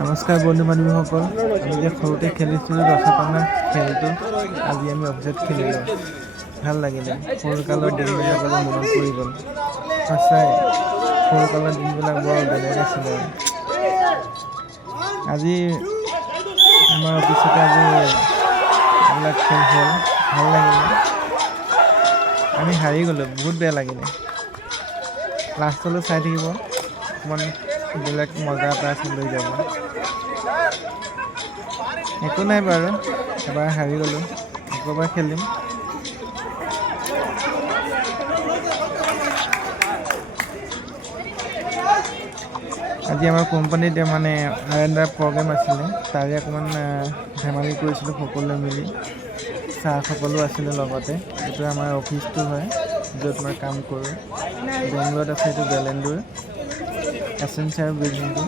নমস্কাৰ বন্ধু বান্ধৱীসকল, আমি যে সৰুতে খেলিছিলোঁ ৰছাপানা খেলটো, আজি আমি অফিচত খেলিলোঁ। ভাল লাগিলে। সৰুকালৰ দিনবিলাকলৈ মনত পৰি গ'ল। সঁচাই সৰুকালৰ দিনবিলাক বৰ বেলেগ আছিলে। আজি আমাৰ অফিচতে এইবিলাক খেল হ'ল, ভাল লাগিলে। আমি হাৰি গ'লোঁ, বহুত বেয়া লাগিলে। লাষ্টলৈ চাই থাকিব, অকণমান বেলেগ মজা এটা আছে লৈ যাব। একো নাই বাৰু, এবাৰ হাৰি গ'লোঁ, আকৌ এবাৰ খেলিম। আজি আমাৰ কোম্পানীত R&R প্ৰগ্ৰেম আছিলে, তাৰে অকণমান ধেমালি কৰিছিলোঁ সকলোৱে মিলি। ছাৰসকলো আছিলে লগতে। এইটো আমাৰ অফিচটো হয়, য'ত মই কাম কৰোঁ। বেংগলোৰত আছে এইটো বেলেণ্ডুৰ এচেঞ্চাৰ বিল্ডিংটো।